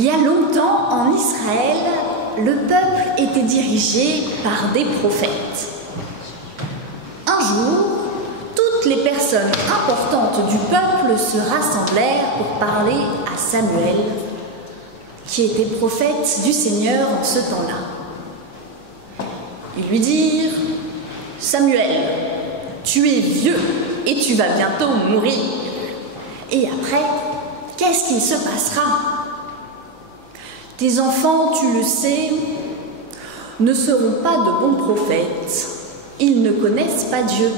Il y a longtemps, en Israël, le peuple était dirigé par des prophètes. Un jour, toutes les personnes importantes du peuple se rassemblèrent pour parler à Samuel, qui était prophète du Seigneur en ce temps-là. Ils lui dirent: « Samuel, tu es vieux et tu vas bientôt mourir. Et après, qu'est-ce qu'il se passera ? Tes enfants, tu le sais, ne seront pas de bons prophètes. Ils ne connaissent pas Dieu.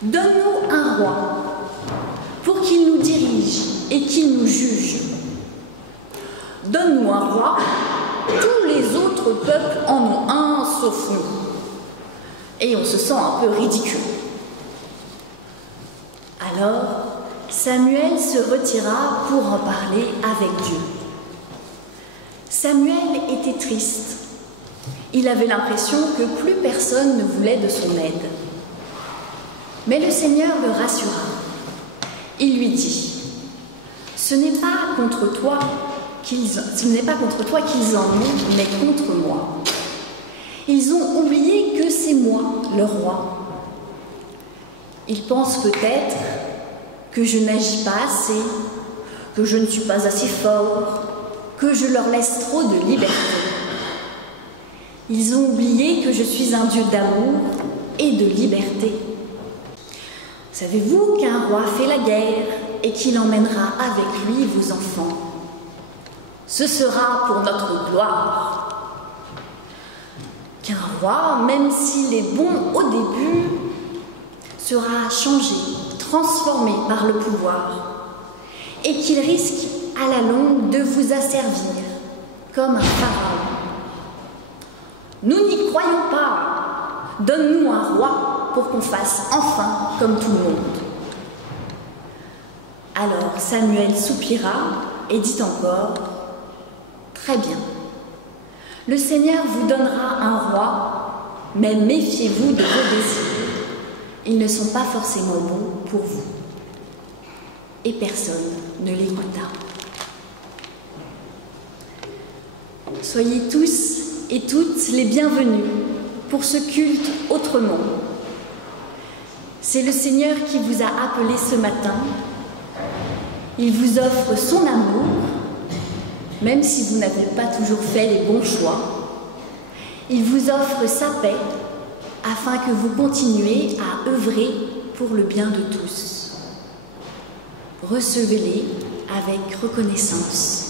Donne-nous un roi pour qu'il nous dirige et qu'il nous juge. Donne-nous un roi, tous les autres peuples en ont un sauf nous. Et on se sent un peu ridicule. » Alors, Samuel se retira pour en parler avec Dieu. Samuel était triste. Il avait l'impression que plus personne ne voulait de son aide. Mais le Seigneur le rassura. Il lui dit: « Ce n'est pas contre toi qu'ils en ont, mais contre moi. Ils ont oublié que c'est moi, leur roi. Ils pensent peut-être que je n'agis pas assez, que je ne suis pas assez fort, que je leur laisse trop de liberté. Ils ont oublié que je suis un Dieu d'amour et de liberté. Savez-vous qu'un roi fait la guerre et qu'il emmènera avec lui vos enfants? Ce sera pour notre gloire. Qu'un roi, même s'il est bon au début, sera changé, transformé par le pouvoir, et qu'il risque à la longue de vous asservir comme un pharaon. Nous n'y croyons pas. Donne-nous un roi pour qu'on fasse enfin comme tout le monde. » Alors Samuel soupira et dit encore: « Très bien. Le Seigneur vous donnera un roi, mais méfiez-vous de vos désirs. Ils ne sont pas forcément bons pour vous. » Et personne ne l'écouta. Soyez tous et toutes les bienvenus pour ce culte autrement. C'est le Seigneur qui vous a appelé ce matin. Il vous offre son amour, même si vous n'avez pas toujours fait les bons choix. Il vous offre sa paix, afin que vous continuiez à œuvrer pour le bien de tous. Recevez-les avec reconnaissance.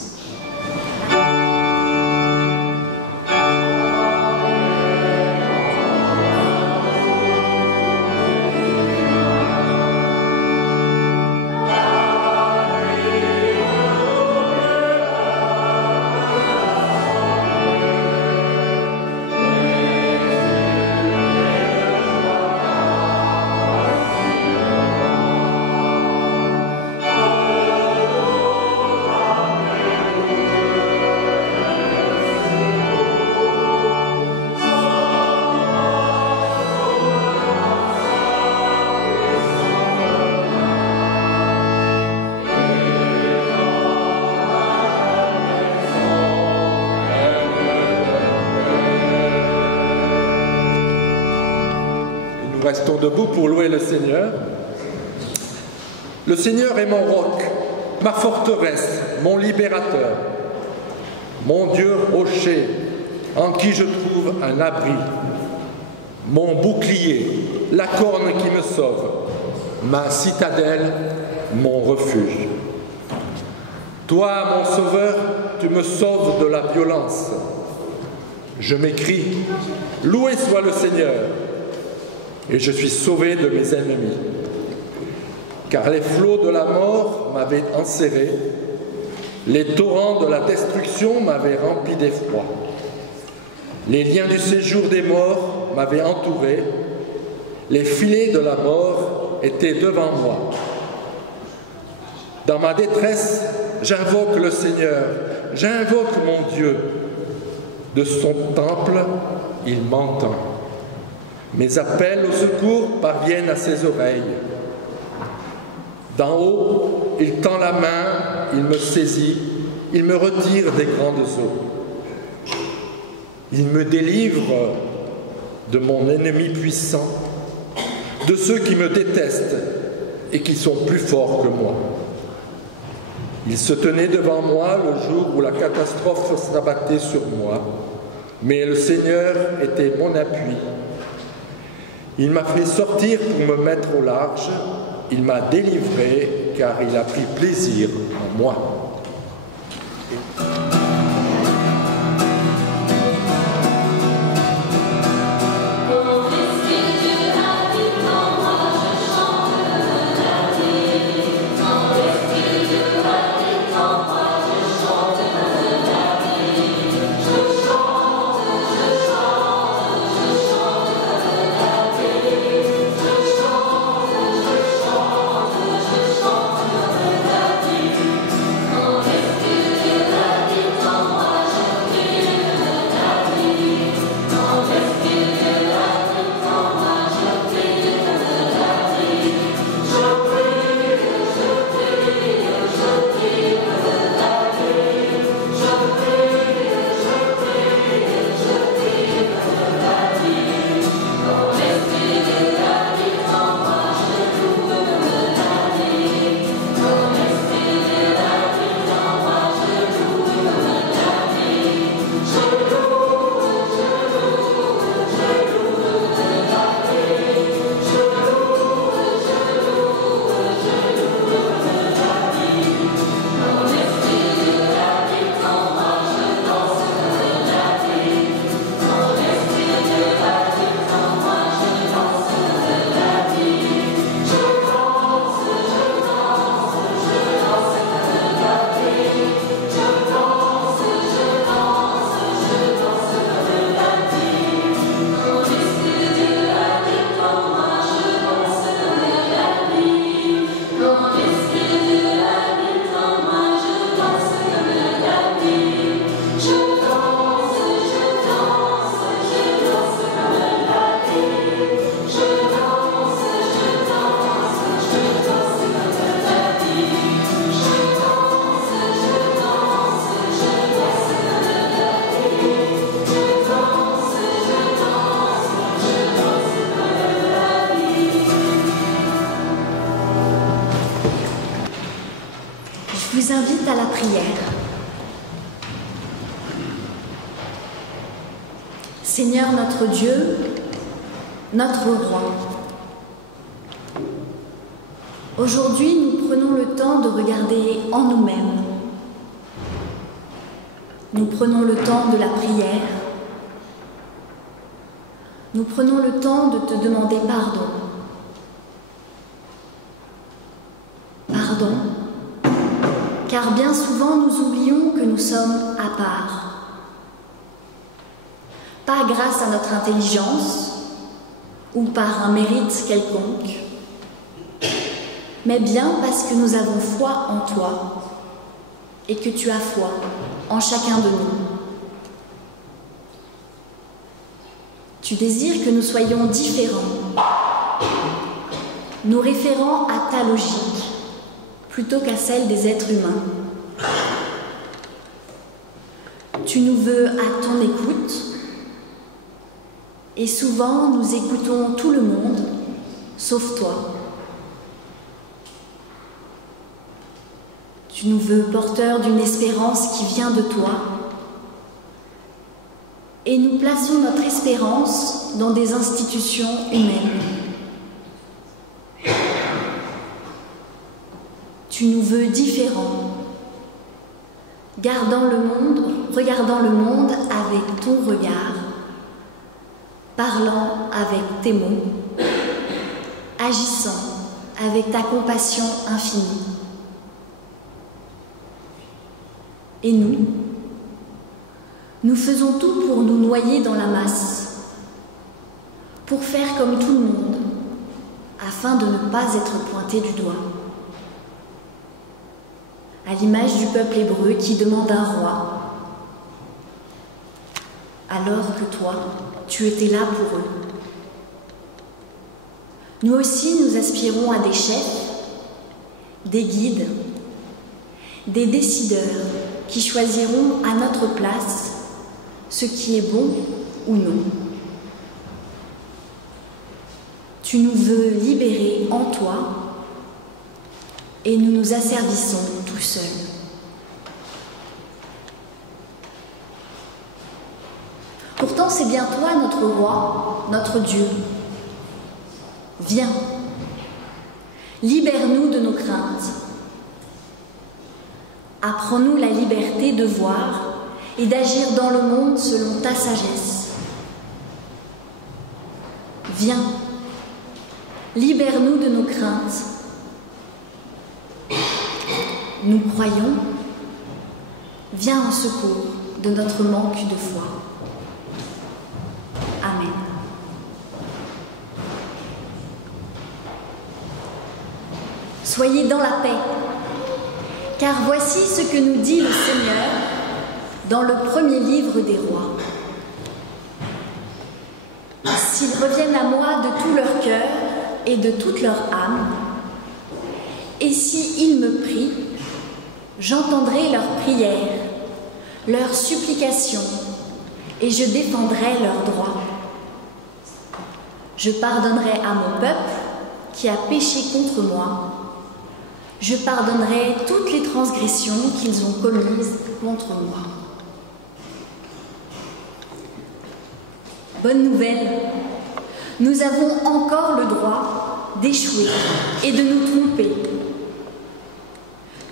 Restons debout pour louer le Seigneur. Le Seigneur est mon roc, ma forteresse, mon libérateur, mon Dieu rocher, en qui je trouve un abri, mon bouclier, la corne qui me sauve, ma citadelle, mon refuge. Toi, mon sauveur, tu me sauves de la violence. Je m'écrie: loué soit le Seigneur, et je suis sauvé de mes ennemis. Car les flots de la mort m'avaient enserré, les torrents de la destruction m'avaient rempli d'effroi. Les liens du séjour des morts m'avaient entouré, les filets de la mort étaient devant moi. Dans ma détresse, j'invoque le Seigneur, j'invoque mon Dieu. De son temple, il m'entend. Mes appels au secours parviennent à ses oreilles. D'en haut, il tend la main, il me saisit, il me retire des grandes eaux. Il me délivre de mon ennemi puissant, de ceux qui me détestent et qui sont plus forts que moi. Il se tenait devant moi le jour où la catastrophe s'abattait sur moi, mais le Seigneur était mon appui. Il m'a fait sortir pour me mettre au large, il m'a délivré car il a pris plaisir en moi. Je vous invite à la prière. Seigneur notre Dieu, notre Roi, aujourd'hui nous prenons le temps de regarder en nous-mêmes. Nous prenons le temps de la prière. Nous prenons le temps de te demander pardon. Pardon, car bien souvent nous oublions que nous sommes à part. Pas grâce à notre intelligence ou par un mérite quelconque, mais bien parce que nous avons foi en toi et que tu as foi en chacun de nous. Tu désires que nous soyons différents, nous référant à ta logique plutôt qu'à celle des êtres humains. Tu nous veux à ton écoute, et souvent nous écoutons tout le monde, sauf toi. Tu nous veux porteurs d'une espérance qui vient de toi, et nous plaçons notre espérance dans des institutions humaines. Tu nous veux différents, regardant le monde avec ton regard, parlant avec tes mots, agissant avec ta compassion infinie. Et nous faisons tout pour nous noyer dans la masse, pour faire comme tout le monde, afin de ne pas être pointés du doigt. À l'image du peuple hébreu qui demande un roi, alors que toi, tu étais là pour eux. Nous aussi, nous aspirons à des chefs, des guides, des décideurs qui choisiront à notre place ce qui est bon ou non. Tu nous veux libérer en toi et nous nous asservissons tout seuls. Pourtant, c'est bien toi, notre roi, notre Dieu. Viens, libère-nous de nos craintes. Apprends-nous la liberté de voir et d'agir dans le monde selon ta sagesse. Viens, libère-nous de nos craintes. Nous croyons, viens en secours de notre manque de foi. Amen. Soyez dans la paix, car voici ce que nous dit le Seigneur dans le premier livre des rois. S'ils reviennent à moi de tout leur cœur et de toute leur âme, et s'ils me prient, j'entendrai leurs prières, leurs supplications, et je défendrai leurs droits. Je pardonnerai à mon peuple qui a péché contre moi. Je pardonnerai toutes les transgressions qu'ils ont commises contre moi. Bonne nouvelle, nous avons encore le droit d'échouer et de nous tromper.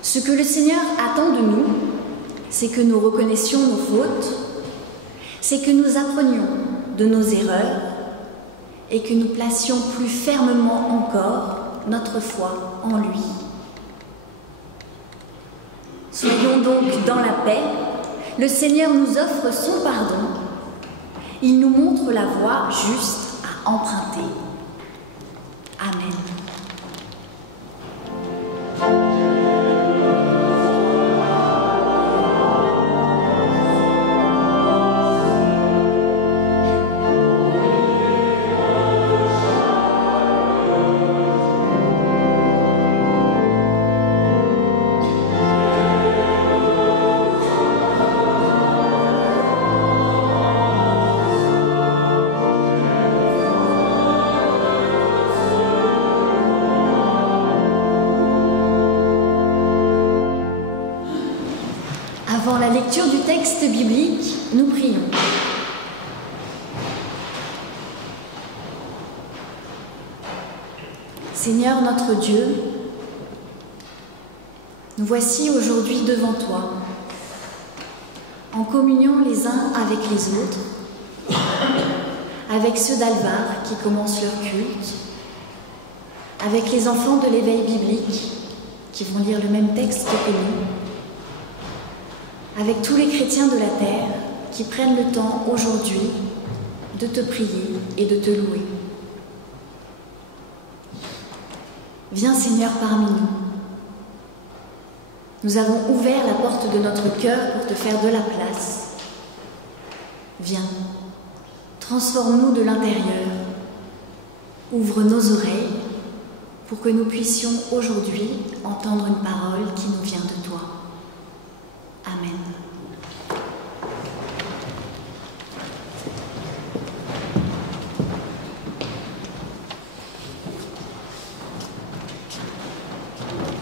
Ce que le Seigneur attend de nous, c'est que nous reconnaissions nos fautes, c'est que nous apprenions de nos erreurs et que nous placions plus fermement encore notre foi en lui. Soyons donc dans la paix. Le Seigneur nous offre son pardon. Il nous montre la voie juste à emprunter. Amen. Avant la lecture du texte biblique, nous prions. Seigneur notre Dieu, nous voici aujourd'hui devant toi, en communion les uns avec les autres, avec ceux d'Alvar qui commencent leur culte, avec les enfants de l'éveil biblique qui vont lire le même texte que nous, avec tous les chrétiens de la terre qui prennent le temps aujourd'hui de te prier et de te louer. Viens Seigneur parmi nous. Nous avons ouvert la porte de notre cœur pour te faire de la place. Viens, transforme-nous de l'intérieur. Ouvre nos oreilles pour que nous puissions aujourd'hui entendre une parole qui nous vient de toi. Amen.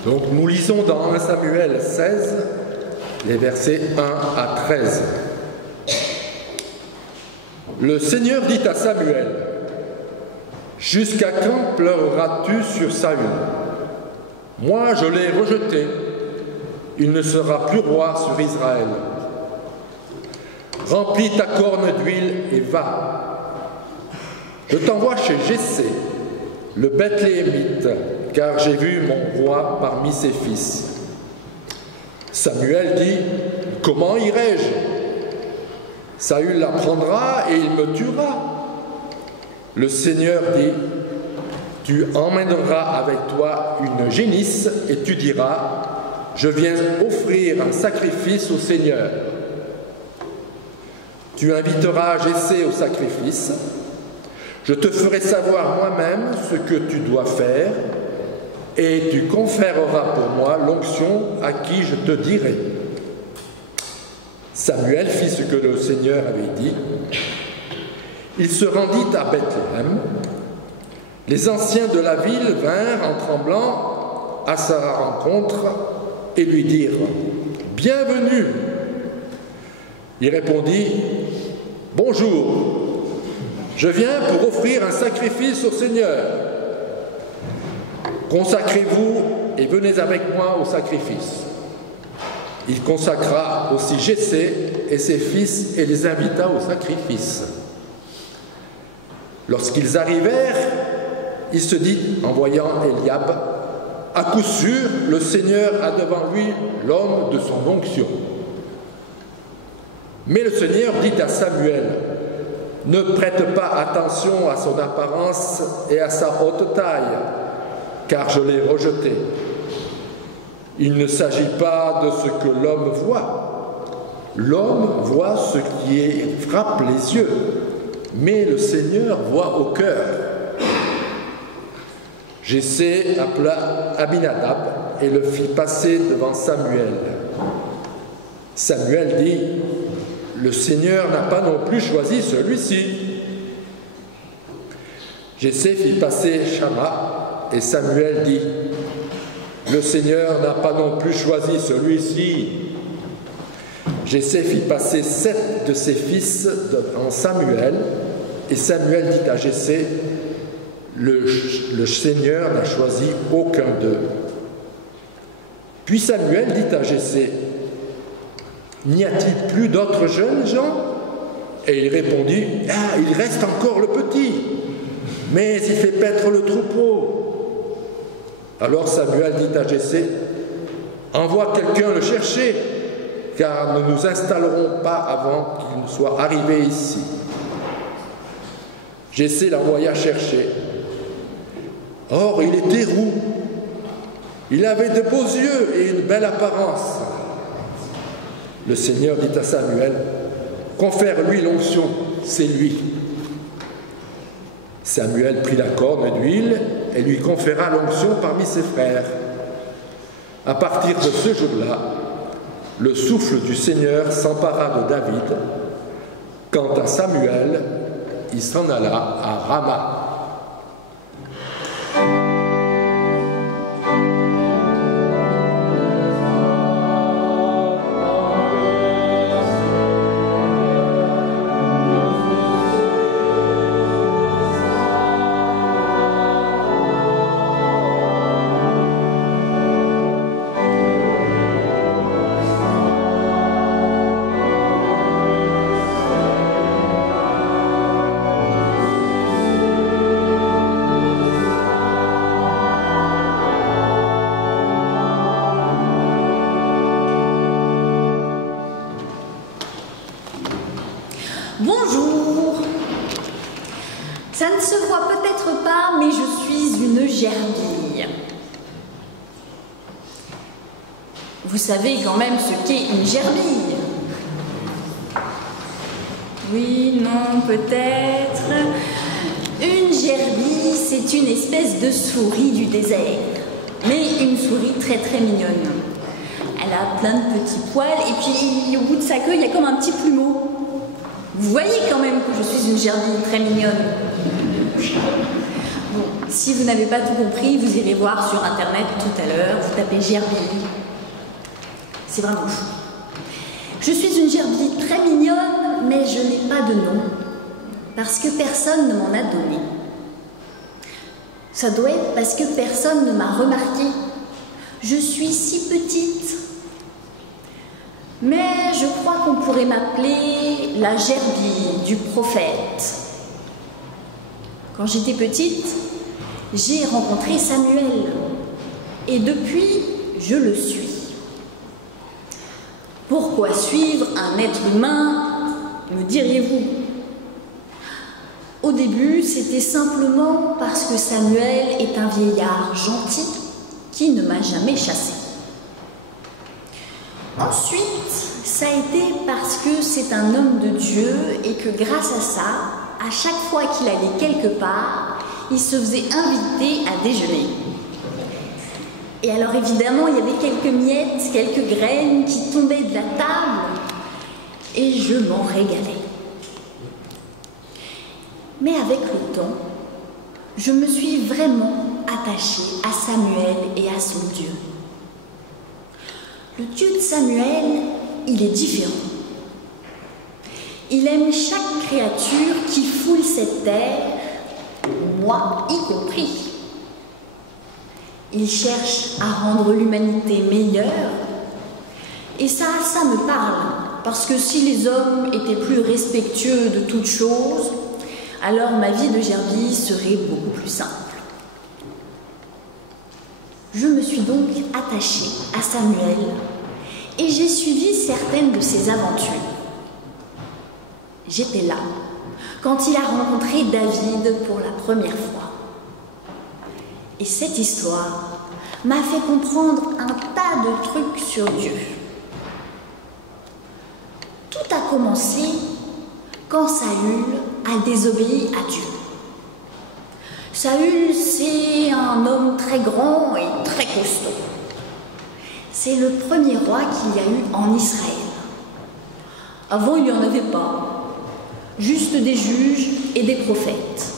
Donc nous lisons dans 1 Samuel 16, les versets 1 à 13. Le Seigneur dit à Samuel, « Jusqu'à quand pleureras-tu sur Saül? Moi je l'ai rejeté. Il ne sera plus roi sur Israël. Remplis ta corne d'huile et va. Je t'envoie chez Jessé, le Bethléemite, car j'ai vu mon roi parmi ses fils. » Samuel dit, « Comment irai-je? Saül l'apprendra et il me tuera. » Le Seigneur dit, « Tu emmèneras avec toi une génisse et tu diras, je viens offrir un sacrifice au Seigneur. Tu inviteras Jessé au sacrifice. Je te ferai savoir moi-même ce que tu dois faire et tu conféreras pour moi l'onction à qui je te dirai. Samuel fit ce que le Seigneur avait dit. Il se rendit à Bethléem. Les anciens de la ville vinrent en tremblant à sa rencontre et lui dirent « Bienvenue !» Il répondit « Bonjour, je viens pour offrir un sacrifice au Seigneur. Consacrez-vous et venez avec moi au sacrifice. » Il consacra aussi Jessé et ses fils et les invita au sacrifice. Lorsqu'ils arrivèrent, il se dit, en voyant Eliab, « À coup sûr, le Seigneur a devant lui l'homme de son onction. » Mais le Seigneur dit à Samuel, « Ne prête pas attention à son apparence et à sa haute taille, car je l'ai rejeté. Il ne s'agit pas de ce que l'homme voit. L'homme voit ce qui frappe les yeux, mais le Seigneur voit au cœur. » Jessé appela Abinadab et le fit passer devant Samuel. Samuel dit, « Le Seigneur n'a pas non plus choisi celui-ci. » Jessé fit passer Shamma et Samuel dit, « Le Seigneur n'a pas non plus choisi celui-ci. » Jessé fit passer 7 de ses fils en Samuel, et Samuel dit à Jessé, « Le Seigneur n'a choisi aucun d'eux. » Puis Samuel dit à Jessé, « N'y a-t-il plus d'autres jeunes gens ?» Et il répondit, « Ah, il reste encore le petit, mais il fait paître le troupeau. » Alors Samuel dit à Jessé, « Envoie quelqu'un le chercher, car nous ne nous installerons pas avant qu'il ne soit arrivé ici. » Jessé l'envoya chercher. Or, il était roux. Il avait de beaux yeux et une belle apparence. Le Seigneur dit à Samuel, « Confère-lui l'onction, c'est lui. » Samuel prit la corne d'huile et lui conféra l'onction parmi ses frères. À partir de ce jour-là, le souffle du Seigneur s'empara de David. Quant à Samuel, il s'en alla à Rama. Bonjour. Ça ne se voit peut-être pas, mais je suis une gerbille. Vous savez quand même ce qu'est une gerbille? Oui, non, peut-être. Une gerbille, c'est une espèce de souris du désert, mais une souris très très mignonne. Elle a plein de petits poils et puis au bout de sa queue, il y a comme un petit plumeau. Vous voyez quand même que je suis une gerbille très mignonne. Bon, si vous n'avez pas tout compris, vous irez voir sur internet tout à l'heure, vous tapez gerbille. C'est vraiment chou. Je suis une gerbille très mignonne, mais je n'ai pas de nom, parce que personne ne m'en a donné. Ça doit être parce que personne ne m'a remarqué. Je suis si petite. Mais je crois qu'on pourrait m'appeler la gerbille du prophète. Quand j'étais petite, j'ai rencontré Samuel. Et depuis, je le suis. Pourquoi suivre un être humain, me diriez-vous? Au début, c'était simplement parce que Samuel est un vieillard gentil qui ne m'a jamais chassée. Ensuite, ça a été parce que c'est un homme de Dieu et que grâce à ça, à chaque fois qu'il allait quelque part, il se faisait inviter à déjeuner. Et alors évidemment, il y avait quelques miettes, quelques graines qui tombaient de la table. et je m'en régalais. Mais avec le temps, je me suis vraiment attachée à Samuel et à son Dieu. Le Dieu de Samuel, il est différent. Il aime chaque créature qui foule cette terre, moi y compris. Il cherche à rendre l'humanité meilleure. Et ça me parle, parce que si les hommes étaient plus respectueux de toutes choses, alors ma vie de gerbille serait beaucoup plus simple. Je me suis donc attachée à Samuel et j'ai suivi certaines de ses aventures. J'étais là quand il a rencontré David pour la première fois. Et cette histoire m'a fait comprendre un tas de trucs sur Dieu. Tout a commencé quand Saül a désobéi à Dieu. Saül, c'est un homme très grand et très costaud. C'est le premier roi qu'il y a eu en Israël. Avant, il n'y en avait pas. Juste des juges et des prophètes.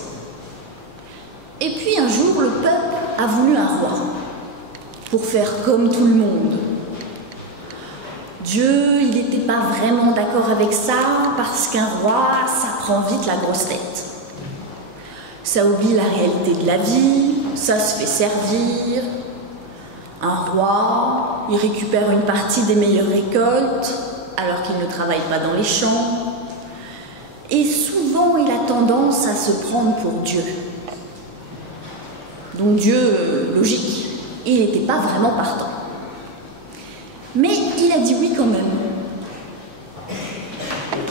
Et puis un jour, le peuple a voulu un roi pour faire comme tout le monde. Dieu, il n'était pas vraiment d'accord avec ça parce qu'un roi, ça prend vite la grosse tête. Ça oublie la réalité de la vie, ça se fait servir. Un roi, il récupère une partie des meilleures récoltes alors qu'il ne travaille pas dans les champs. Et souvent, il a tendance à se prendre pour Dieu. Donc Dieu, logique, il n'était pas vraiment partant. Mais il a dit oui quand même.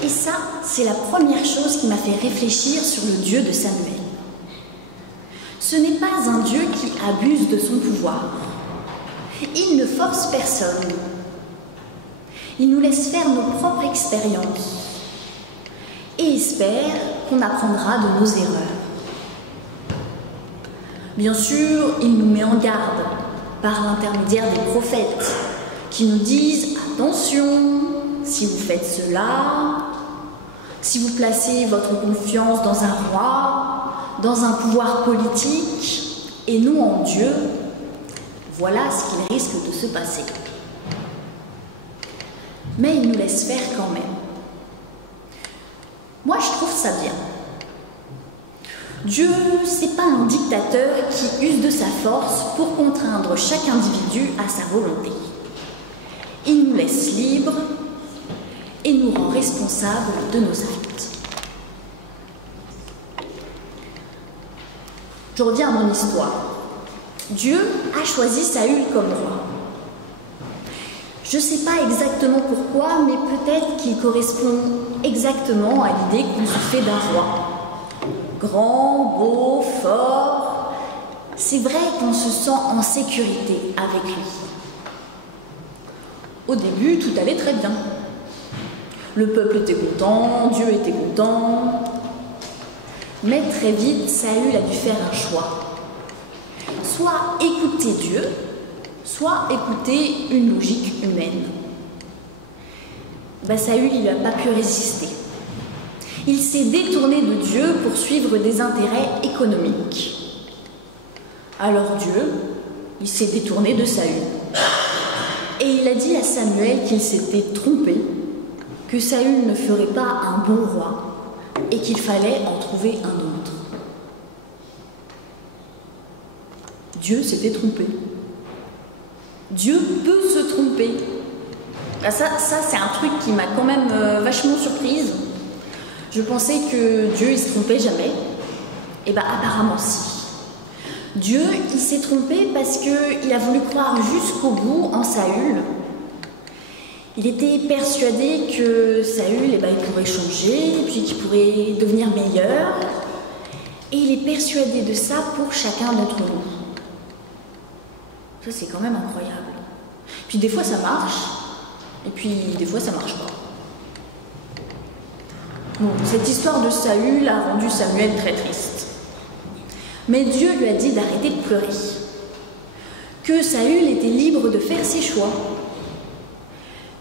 Et ça, c'est la première chose qui m'a fait réfléchir sur le Dieu de Samuel. Ce n'est pas un Dieu qui abuse de son pouvoir. Il ne force personne. Il nous laisse faire nos propres expériences et espère qu'on apprendra de nos erreurs. Bien sûr, il nous met en garde par l'intermédiaire des prophètes qui nous disent « Attention, si vous faites cela, si vous placez votre confiance dans un roi, dans un pouvoir politique et non en Dieu, voilà ce qu'il risque de se passer. » Mais il nous laisse faire quand même. Moi, je trouve ça bien. Dieu, c'est pas un dictateur qui use de sa force pour contraindre chaque individu à sa volonté. Il nous laisse libres et nous rend responsables de nos actes. Je reviens à mon histoire. Dieu a choisi Saül comme roi. Je ne sais pas exactement pourquoi, mais peut-être qu'il correspond exactement à l'idée qu'on se fait d'un roi. Grand, beau, fort. C'est vrai qu'on se sent en sécurité avec lui. Au début, tout allait très bien. Le peuple était content, Dieu était content. Mais très vite, Saül a dû faire un choix. Soit écouter Dieu, soit écouter une logique humaine. Saül, il n'a pas pu résister. Il s'est détourné de Dieu pour suivre des intérêts économiques. Alors Dieu, il s'est détourné de Saül. Et il a dit à Samuel qu'il s'était trompé, que Saül ne ferait pas un bon roi et qu'il fallait en trouver un autre. Dieu s'était trompé. Dieu peut se tromper. Ça c'est un truc qui m'a quand même vachement surprise. Je pensais que Dieu, il se trompait jamais. Et apparemment si. Dieu, il s'est trompé parce qu'il a voulu croire jusqu'au bout en Saül. Il était persuadé que Saül, il pourrait changer, et puis qu'il pourrait devenir meilleur. Et il est persuadé de ça pour chacun d'entre nous. Ça, c'est quand même incroyable. Puis des fois, ça marche, et puis des fois, ça marche pas. Bon, cette histoire de Saül a rendu Samuel très triste. Mais Dieu lui a dit d'arrêter de pleurer, que Saül était libre de faire ses choix.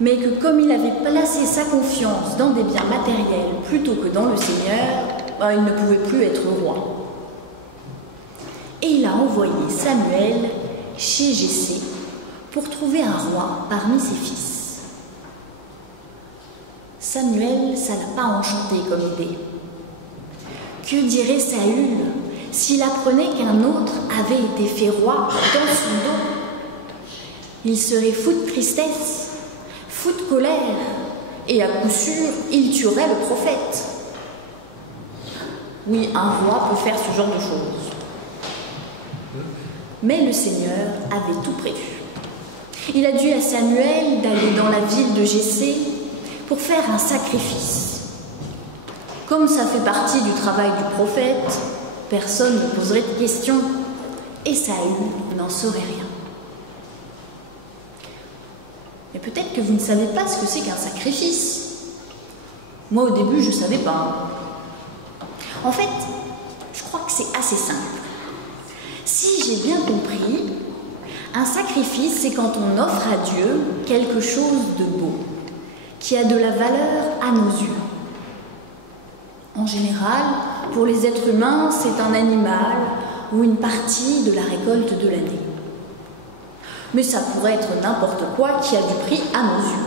mais que comme il avait placé sa confiance dans des biens matériels plutôt que dans le Seigneur, il ne pouvait plus être roi. Et il a envoyé Samuel chez Jessé pour trouver un roi parmi ses fils. Samuel, ça l'a pas enchanté comme idée. Que dirait Saül s'il apprenait qu'un autre avait été fait roi dans son dos? Il serait fou de tristesse, fou de colère, et à coup sûr, il tuerait le prophète. Oui, un roi peut faire ce genre de choses. Mais le Seigneur avait tout prévu. Il a dit à Samuel d'aller dans la ville de Jessé pour faire un sacrifice. Comme ça fait partie du travail du prophète, personne ne poserait de questions, et Saül n'en saurait rien. Mais peut-être que vous ne savez pas ce que c'est qu'un sacrifice. Moi, au début, je ne savais pas. En fait, je crois que c'est assez simple. Si j'ai bien compris, un sacrifice, c'est quand on offre à Dieu quelque chose de beau, qui a de la valeur à nos yeux. En général, pour les êtres humains, c'est un animal ou une partie de la récolte de l'année. Mais ça pourrait être n'importe quoi qui a du prix à nos yeux.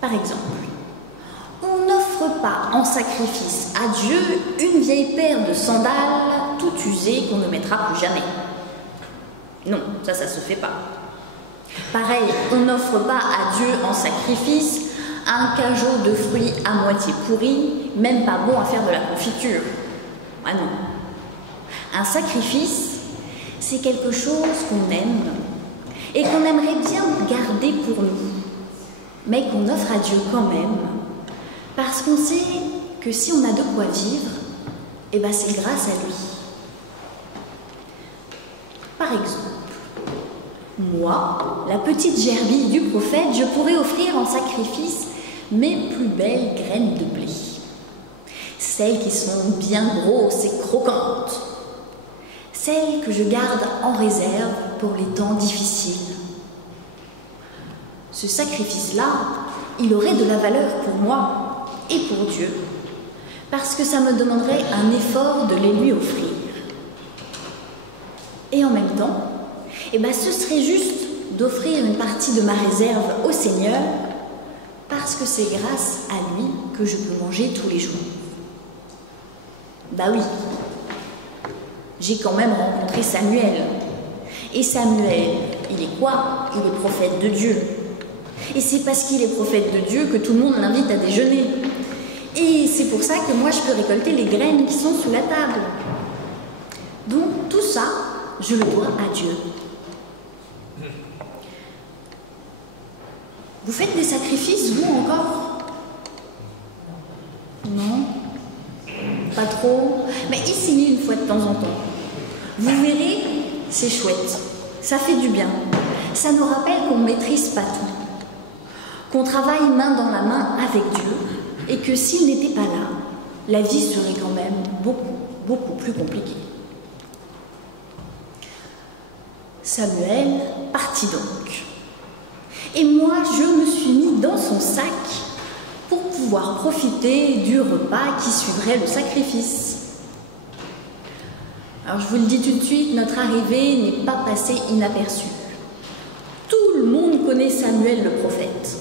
Par exemple, on n'offre pas en sacrifice à Dieu une vieille paire de sandales toute usée qu'on ne mettra plus jamais. Non, ça se fait pas. Pareil, on n'offre pas à Dieu en sacrifice un cajot de fruits à moitié pourri, même pas bon à faire de la confiture. Ah non. Un sacrifice, c'est quelque chose qu'on aime et qu'on aimerait bien garder pour nous, mais qu'on offre à Dieu quand même, parce qu'on sait que si on a de quoi vivre, c'est grâce à lui. Par exemple, moi, la petite gerbille du prophète, je pourrais offrir en sacrifice mes plus belles graines de blé. Celles qui sont bien grosses et croquantes. Celles que je garde en réserve pour les temps difficiles. Ce sacrifice-là, il aurait de la valeur pour moi et pour Dieu, parce que ça me demanderait un effort de les lui offrir. Et en même temps, ce serait juste d'offrir une partie de ma réserve au Seigneur, parce que c'est grâce à lui que je peux manger tous les jours. Oui, j'ai quand même rencontré Samuel. Et Samuel, il est quoi? Il est prophète de Dieu. Et c'est parce qu'il est prophète de Dieu que tout le monde l'invite à déjeuner. Et c'est pour ça que moi, je peux récolter les graines qui sont sous la table. Donc, tout ça, je le dois à Dieu. Vous faites des sacrifices, vous, encore? Non? Pas trop? Mais essayez une fois de temps en temps. Vous verrez, c'est chouette. Ça fait du bien. Ça nous rappelle qu'on ne maîtrise pas tout. Qu'on travaille main dans la main avec Dieu et que s'il n'était pas là, la vie serait quand même beaucoup plus compliquée. Samuel partit donc. Et moi, je me suis mis dans son sac pour pouvoir profiter du repas qui suivrait le sacrifice. Alors je vous le dis tout de suite, notre arrivée n'est pas passée inaperçue. Tout le monde connaît Samuel le prophète.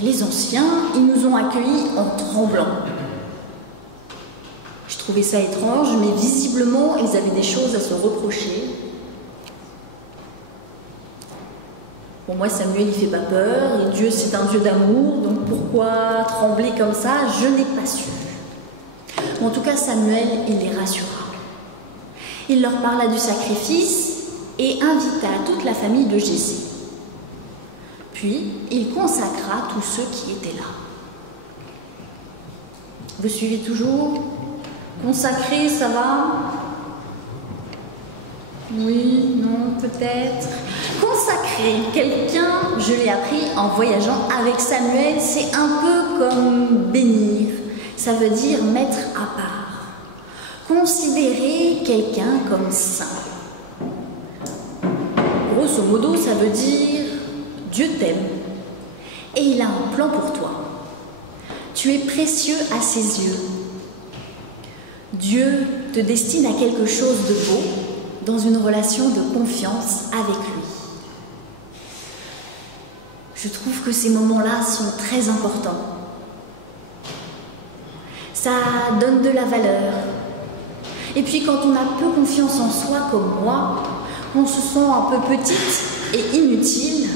Et les anciens, ils nous ont accueillis en tremblant. Je trouvais ça étrange, mais visiblement, ils avaient des choses à se reprocher. Pour moi, Samuel, il fait pas peur, et Dieu, c'est un Dieu d'amour, donc pourquoi trembler comme ça, je n'ai pas su. En tout cas, Samuel, il les rassura. Il leur parla du sacrifice et invita toute la famille de Jessé. Puis, il consacra tous ceux qui étaient là. Vous suivez toujours? Consacrer, ça va? Oui, non, peut-être. Consacrer quelqu'un, je l'ai appris en voyageant avec Samuel, c'est un peu comme bénir. Ça veut dire mettre à part. Considérer quelqu'un comme saint. Grosso modo, ça veut dire Dieu t'aime et il a un plan pour toi. Tu es précieux à ses yeux. Dieu te destine à quelque chose de beau dans une relation de confiance avec lui. Je trouve que ces moments-là sont très importants. Ça donne de la valeur. Et puis quand on a peu confiance en soi comme moi, on se sent un peu petite et inutile,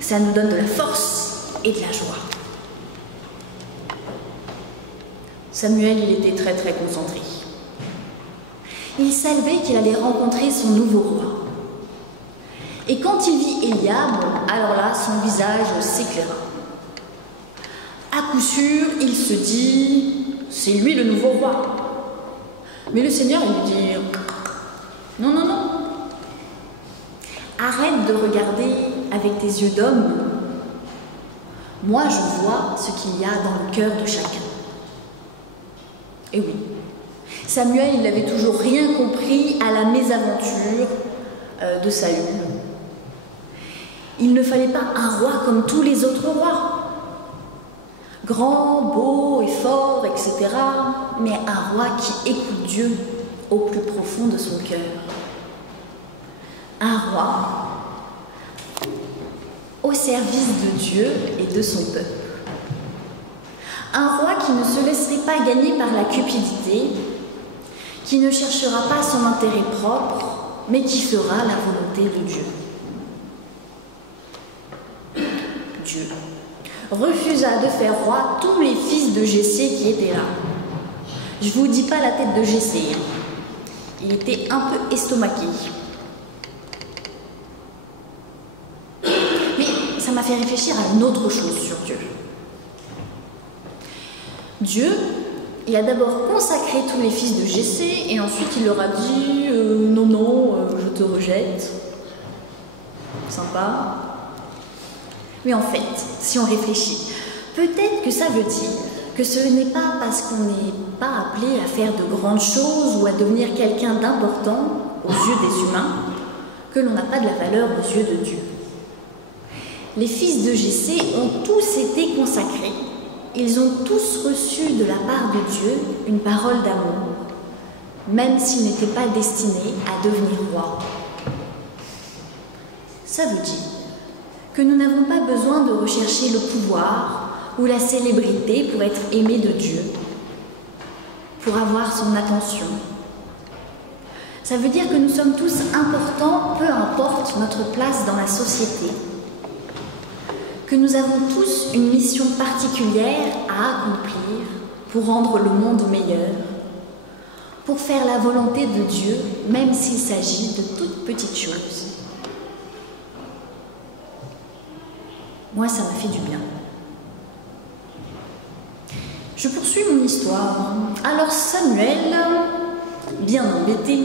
ça nous donne de la force et de la joie. Samuel, il était très très concentré. Il savait qu'il allait rencontrer son nouveau roi. Et quand il vit Eliab, alors là, son visage s'éclaira. À coup sûr, il se dit, c'est lui le nouveau roi. Mais le Seigneur, il lui dit, non, non, non. Arrête de regarder avec tes yeux d'homme. Moi, je vois ce qu'il y a dans le cœur de chacun. Et oui, Samuel, il n'avait toujours rien compris à la mésaventure de Saül. Il ne fallait pas un roi comme tous les autres rois. Grand, beau et fort, etc. Mais un roi qui écoute Dieu au plus profond de son cœur. Un roi au service de Dieu et de son peuple. Un roi qui ne se laisserait pas gagner par la cupidité, qui ne cherchera pas son intérêt propre, mais qui fera la volonté de Dieu. Dieu refusa de faire roi tous les fils de Jessé qui étaient là. Je ne vous dis pas la tête de Jessé, il était un peu estomaqué. Mais ça m'a fait réfléchir à une autre chose sur Dieu. Dieu, il a d'abord consacré tous les fils de Jessé et ensuite il leur a dit non, non, je te rejette. Sympa. Mais en fait, si on réfléchit, peut-être que ça veut dire que ce n'est pas parce qu'on n'est pas appelé à faire de grandes choses ou à devenir quelqu'un d'important aux yeux des humains que l'on n'a pas de la valeur aux yeux de Dieu. Les fils de Jessé ont tous été consacrés. Ils ont tous reçu de la part de Dieu une parole d'amour, même s'ils n'étaient pas destinés à devenir rois. Ça veut dire que nous n'avons pas besoin de rechercher le pouvoir ou la célébrité pour être aimés de Dieu, pour avoir son attention. Ça veut dire que nous sommes tous importants, peu importe notre place dans la société, que nous avons tous une mission particulière à accomplir pour rendre le monde meilleur, pour faire la volonté de Dieu, même s'il s'agit de toutes petites choses. Moi, ça m'a fait du bien. Je poursuis mon histoire. Alors Samuel, bien embêté,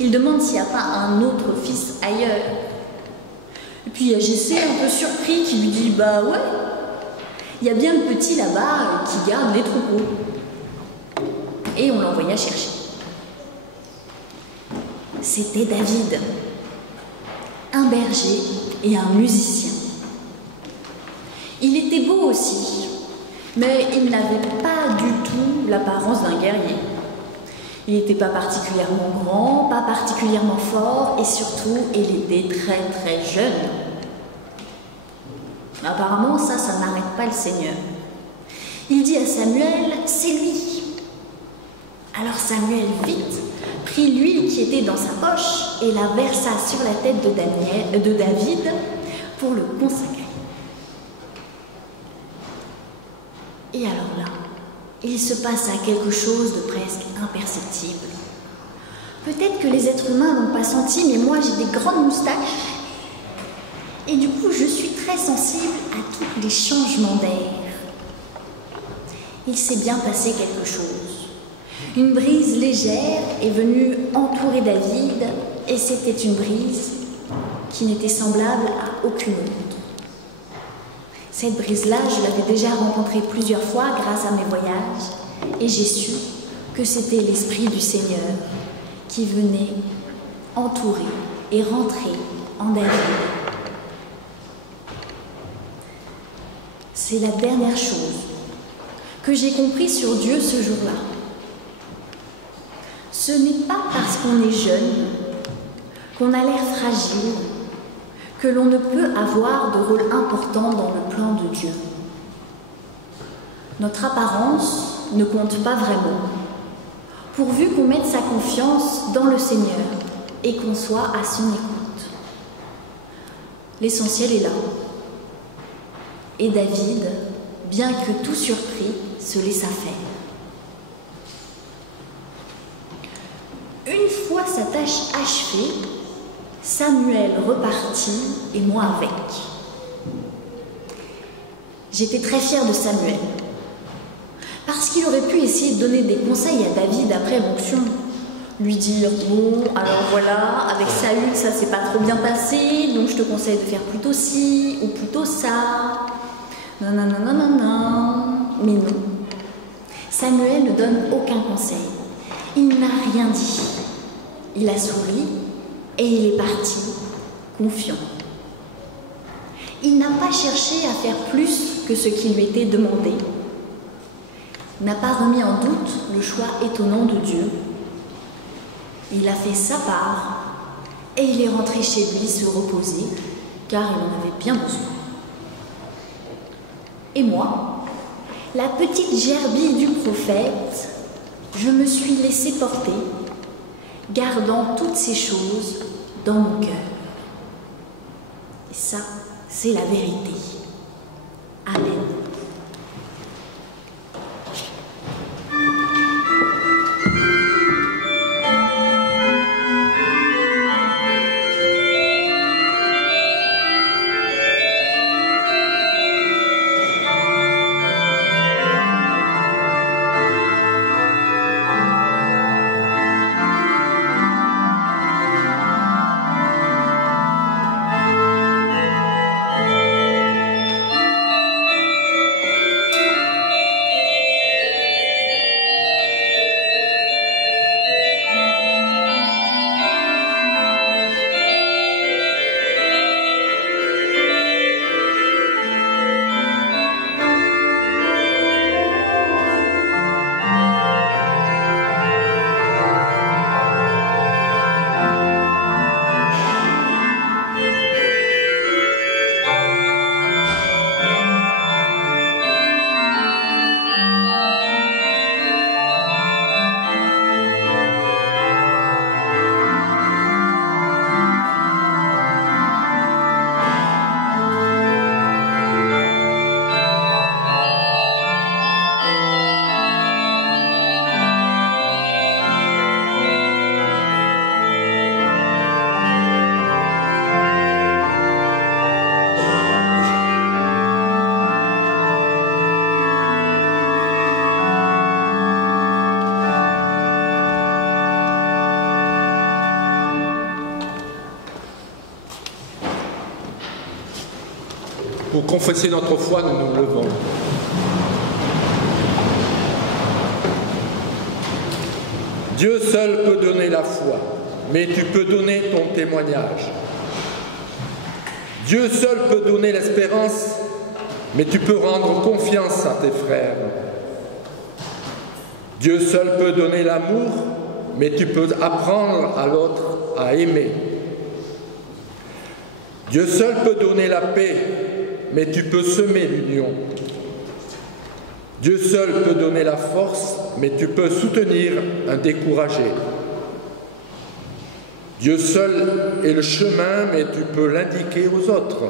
il demande s'il n'y a pas un autre fils ailleurs. Et puis il y a Jessé, un peu surpris, qui lui dit « Bah ouais, il y a bien le petit là-bas qui garde les troupeaux. » Et on l'envoya chercher. C'était David, un berger et un musicien. Il était beau aussi, mais il n'avait pas du tout l'apparence d'un guerrier. Il n'était pas particulièrement grand, pas particulièrement fort, et surtout, il était très très jeune. Apparemment, ça n'arrête pas le Seigneur. Il dit à Samuel, c'est lui. Alors Samuel, vite, prit l'huile qui était dans sa poche et la versa sur la tête de David pour le consacrer. Et alors là, il se passa quelque chose de presque imperceptible. Peut-être que les êtres humains n'ont pas senti, mais moi j'ai des grandes moustaches. Et du coup, je suis très sensible à tous les changements d'air. Il s'est bien passé quelque chose. Une brise légère est venue entourer David, et c'était une brise qui n'était semblable à aucune autre. Cette brise-là, je l'avais déjà rencontrée plusieurs fois grâce à mes voyages, et j'ai su que c'était l'Esprit du Seigneur qui venait entourer et rentrer en David. c'est la dernière chose que j'ai compris sur Dieu ce jour-là. Ce n'est pas parce qu'on est jeune, qu'on a l'air fragile, que l'on ne peut avoir de rôle important dans le plan de Dieu. Notre apparence ne compte pas vraiment, pourvu qu'on mette sa confiance dans le Seigneur et qu'on soit à son écoute. L'essentiel est là. Et David, bien que tout surpris, se laissa faire. Une fois sa tâche achevée, Samuel repartit et moi avec. J'étais très fière de Samuel, parce qu'il aurait pu essayer de donner des conseils à David après l'onction. Lui dire, bon, alors voilà, avec Saül, ça s'est pas trop bien passé, donc je te conseille de faire plutôt ci ou plutôt ça. Non, non, non, non, non, non. Mais non. Samuel ne donne aucun conseil. Il n'a rien dit. Il a souri et il est parti, confiant. Il n'a pas cherché à faire plus que ce qui lui était demandé. N'a pas remis en doute le choix étonnant de Dieu. Il a fait sa part et il est rentré chez lui se reposer, car il en avait bien besoin. Et moi, la petite gerbille du prophète, je me suis laissée porter, gardant toutes ces choses dans mon cœur. Et ça, c'est la vérité. Amen. Pour confesser notre foi, nous nous levons. Dieu seul peut donner la foi, mais tu peux donner ton témoignage. Dieu seul peut donner l'espérance, mais tu peux rendre confiance à tes frères. Dieu seul peut donner l'amour, mais tu peux apprendre à l'autre à aimer. Dieu seul peut donner la paix, mais tu peux semer l'union. Dieu seul peut donner la force, mais tu peux soutenir un découragé. Dieu seul est le chemin, mais tu peux l'indiquer aux autres.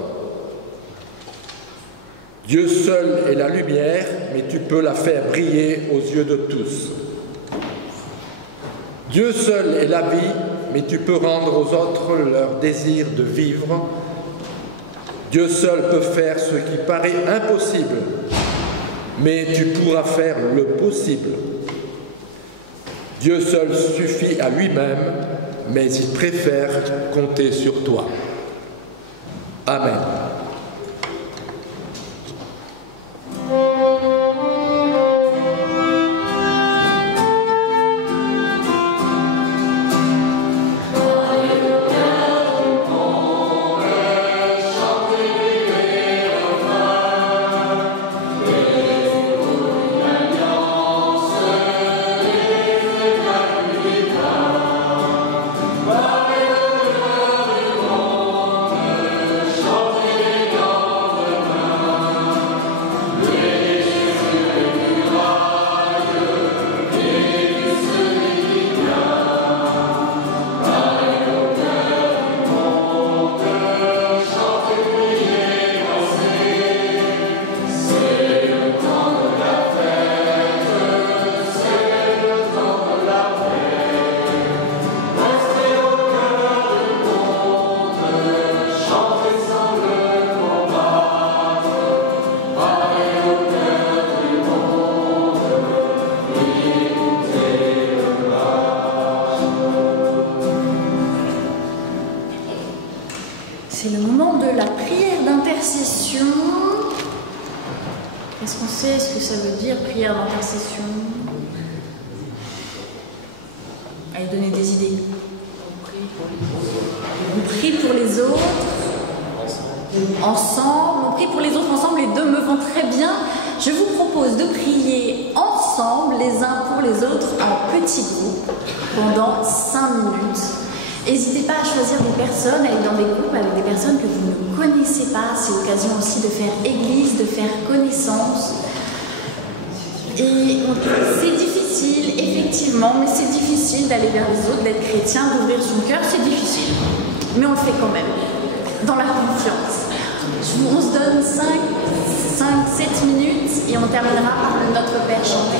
Dieu seul est la lumière, mais tu peux la faire briller aux yeux de tous. Dieu seul est la vie, mais tu peux rendre aux autres leur désir de vivre. Dieu seul peut faire ce qui paraît impossible, mais tu pourras faire le possible. Dieu seul suffit à lui-même, mais il préfère compter sur toi. Amen. C'est le moment de la prière d'intercession. Est-ce qu'on sait ce que ça veut dire, prière d'intercession? Allez, donnez des idées. On prie pour les autres. Ensemble. On prie pour les autres ensemble. Les deux me vont très bien. Je vous propose de prier ensemble, les uns pour les autres, en petits groupes, pendant 5 minutes. N'hésitez pas à choisir des personnes, à aller dans des groupes avec des personnes que vous ne connaissez pas. C'est l'occasion aussi de faire église, de faire connaissance. Et c'est difficile, effectivement, mais c'est difficile d'aller vers les autres, d'être chrétien, d'ouvrir son cœur, c'est difficile. Mais on le fait quand même, dans la confiance. On se donne 5-7 minutes et on terminera par le Notre Père chanté.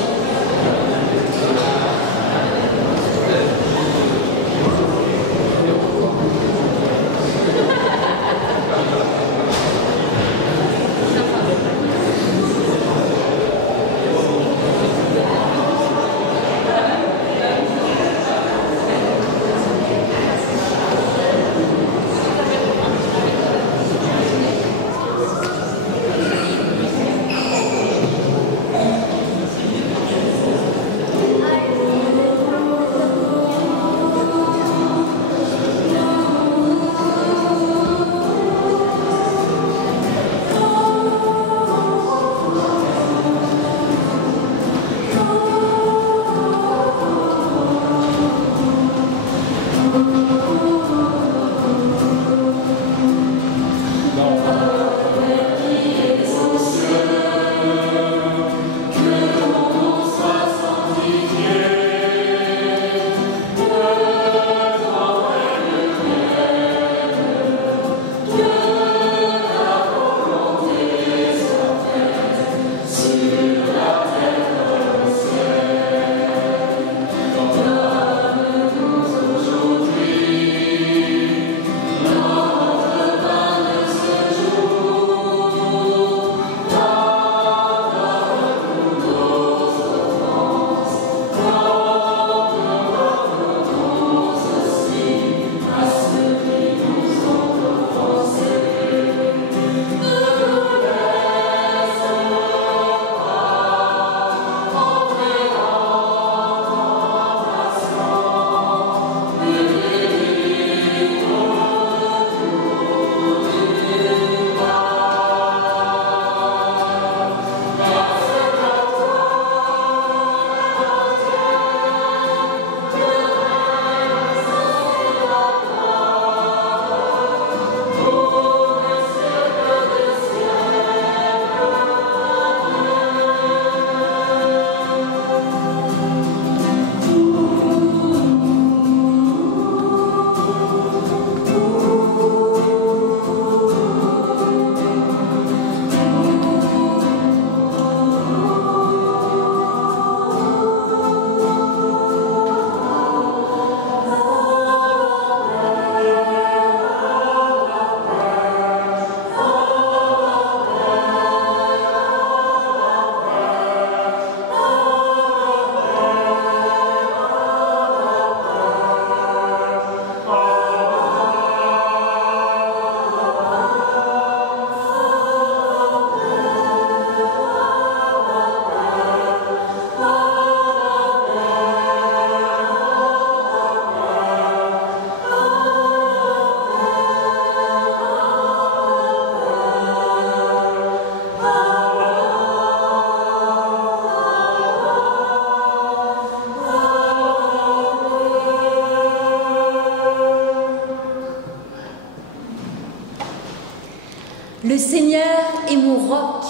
Le Seigneur est mon roc,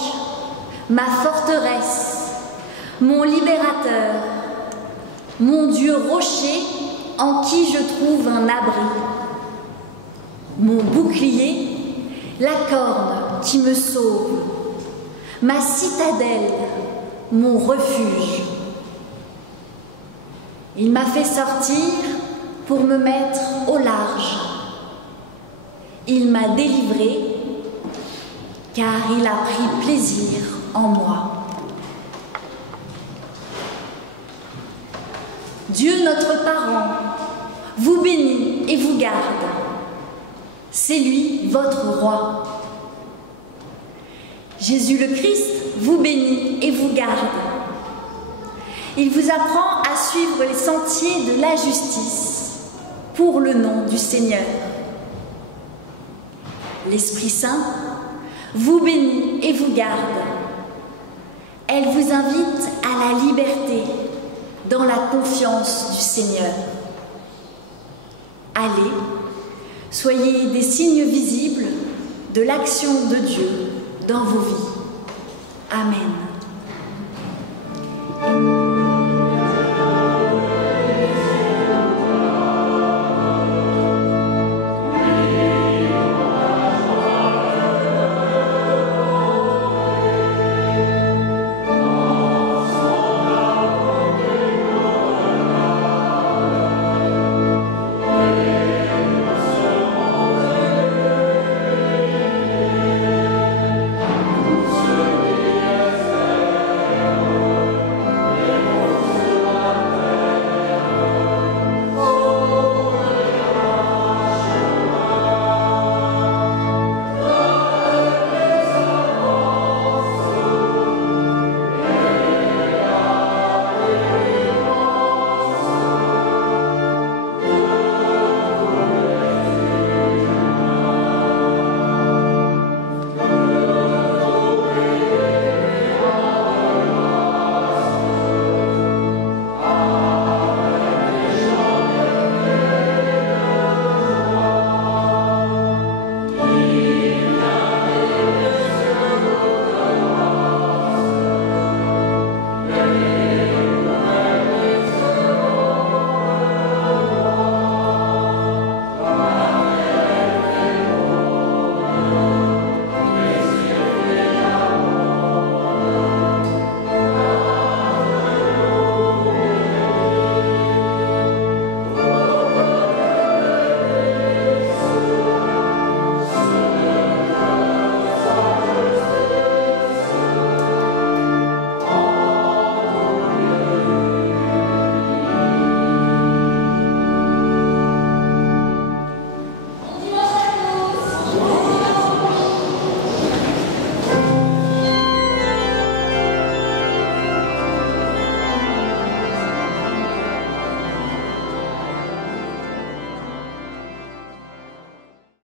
ma forteresse, mon libérateur, mon Dieu rocher en qui je trouve un abri, mon bouclier, la corne qui me sauve, ma citadelle, mon refuge. Il m'a fait sortir pour me mettre au large. Il m'a délivré car il a pris plaisir en moi. Dieu notre parent vous bénit et vous garde. C'est lui, votre roi. Jésus le Christ vous bénit et vous garde. Il vous apprend à suivre les sentiers de la justice pour le nom du Seigneur. L'Esprit Saint vous bénit et vous garde. Elle vous invite à la liberté dans la confiance du Seigneur. Allez, soyez des signes visibles de l'action de Dieu dans vos vies. Amen.